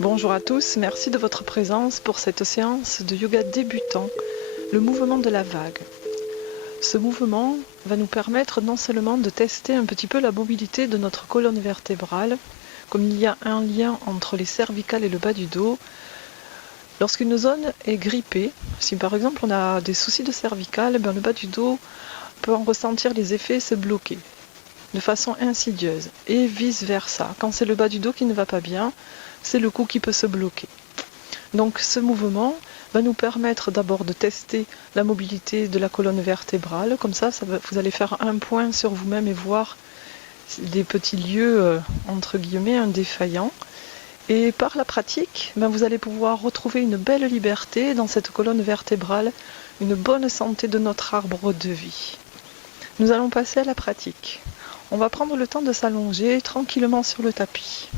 Bonjour à tous, merci de votre présence pour cette séance de yoga débutant, le mouvement de la vague. Ce mouvement va nous permettre non seulement de tester un petit peu la mobilité de notre colonne vertébrale, comme il y a un lien entre les cervicales et le bas du dos. Lorsqu'une zone est grippée, si par exemple on a des soucis de cervicale, le bas du dos peut en ressentir les effets et se bloquer de façon insidieuse et vice versa. Quand c'est le bas du dos qui ne va pas bien, c'est le cou qui peut se bloquer. Donc ce mouvement va nous permettre d'abord de tester la mobilité de la colonne vertébrale. Comme ça, vous allez faire un point sur vous-même et voir des petits lieux, entre guillemets, défaillants. Et par la pratique, vous allez pouvoir retrouver une belle liberté dans cette colonne vertébrale, une bonne santé de notre arbre de vie. Nous allons passer à la pratique. On va prendre le temps de s'allonger tranquillement sur le tapis.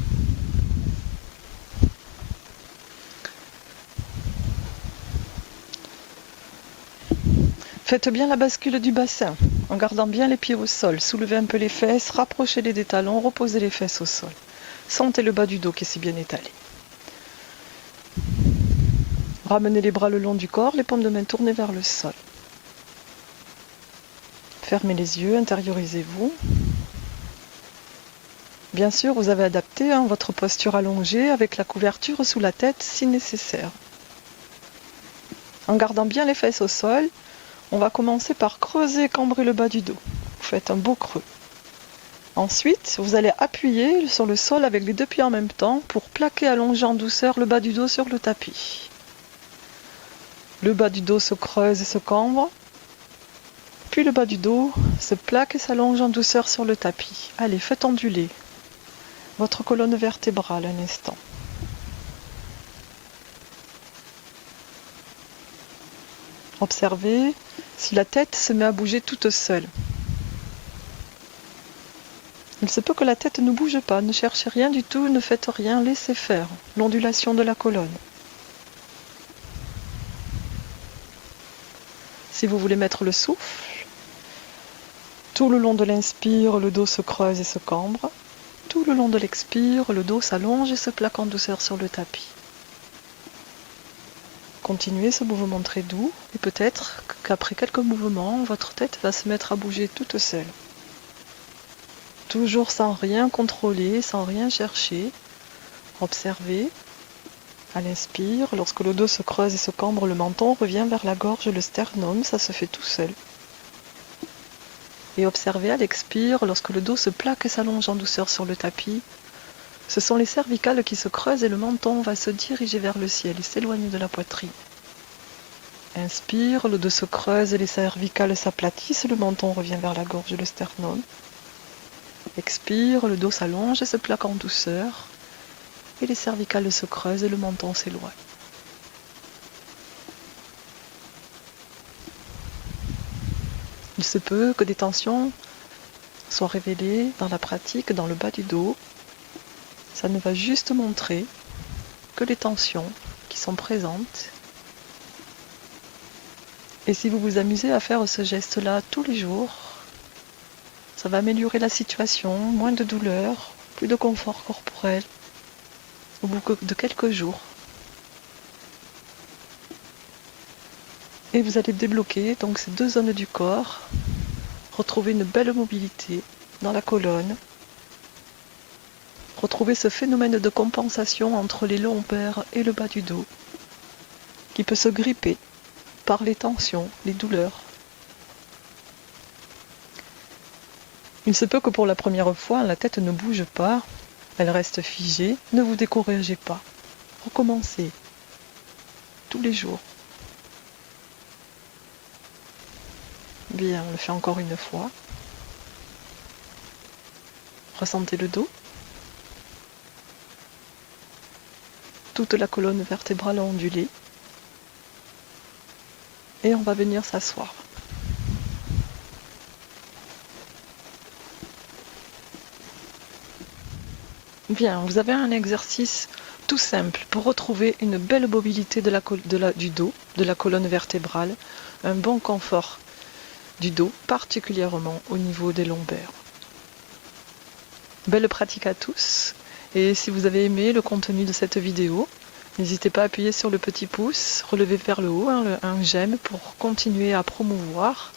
Faites bien la bascule du bassin, en gardant bien les pieds au sol. Soulevez un peu les fesses, rapprochez-les des talons, reposez les fesses au sol. Sentez le bas du dos qui s'est bien étalé. Ramenez les bras le long du corps, les paumes de main tournées vers le sol. Fermez les yeux, intériorisez-vous. Bien sûr, vous avez adapté votre posture allongée avec la couverture sous la tête si nécessaire. En gardant bien les fesses au sol, on va commencer par creuser et cambrer le bas du dos. Vous faites un beau creux. Ensuite, vous allez appuyer sur le sol avec les deux pieds en même temps pour plaquer, allonger en douceur le bas du dos sur le tapis. Le bas du dos se creuse et se cambre. Puis le bas du dos se plaque et s'allonge en douceur sur le tapis. Allez, faites onduler votre colonne vertébrale un instant. Observez si la tête se met à bouger toute seule. Il se peut que la tête ne bouge pas, ne cherchez rien du tout, ne faites rien, laissez faire l'ondulation de la colonne. Si vous voulez mettre le souffle, tout le long de l'inspire, le dos se creuse et se cambre. Tout le long de l'expire, le dos s'allonge et se plaque en douceur sur le tapis. Continuez ce mouvement très doux et peut-être qu'après quelques mouvements, votre tête va se mettre à bouger toute seule. Toujours sans rien contrôler, sans rien chercher. Observez. À l'inspire, lorsque le dos se creuse et se cambre, le menton revient vers la gorge, le sternum, ça se fait tout seul. Et observez à l'expire, lorsque le dos se plaque et s'allonge en douceur sur le tapis, ce sont les cervicales qui se creusent et le menton va se diriger vers le ciel et s'éloigner de la poitrine. Inspire, le dos se creuse et les cervicales s'aplatissent, le menton revient vers la gorge, le sternum. Expire, le dos s'allonge et se plaque en douceur, et les cervicales se creusent et le menton s'éloigne. Il se peut que des tensions soient révélées dans la pratique, dans le bas du dos. Ça ne va juste montrer que les tensions qui sont présentes. Et si vous vous amusez à faire ce geste-là tous les jours, ça va améliorer la situation, moins de douleur, plus de confort corporel, au bout de quelques jours. Et vous allez débloquer donc ces deux zones du corps, retrouver une belle mobilité dans la colonne, retrouver ce phénomène de compensation entre les lombaires et le bas du dos, qui peut se gripper par les tensions, les douleurs. Il se peut que pour la première fois, la tête ne bouge pas, elle reste figée, ne vous découragez pas. Recommencez tous les jours. Bien, on le fait encore une fois. Ressentez le dos. Toute la colonne vertébrale ondulée. Et on va venir s'asseoir. Bien, vous avez un exercice tout simple pour retrouver une belle mobilité du dos, de la colonne vertébrale, un bon confort du dos, particulièrement au niveau des lombaires. Belle pratique à tous Et si vous avez aimé le contenu de cette vidéo, n'hésitez pas à appuyer sur le petit pouce, relever vers le haut, un j'aime pour continuer à promouvoir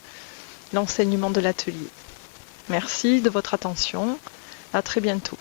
l'enseignement de l'atelier. Merci de votre attention, à très bientôt.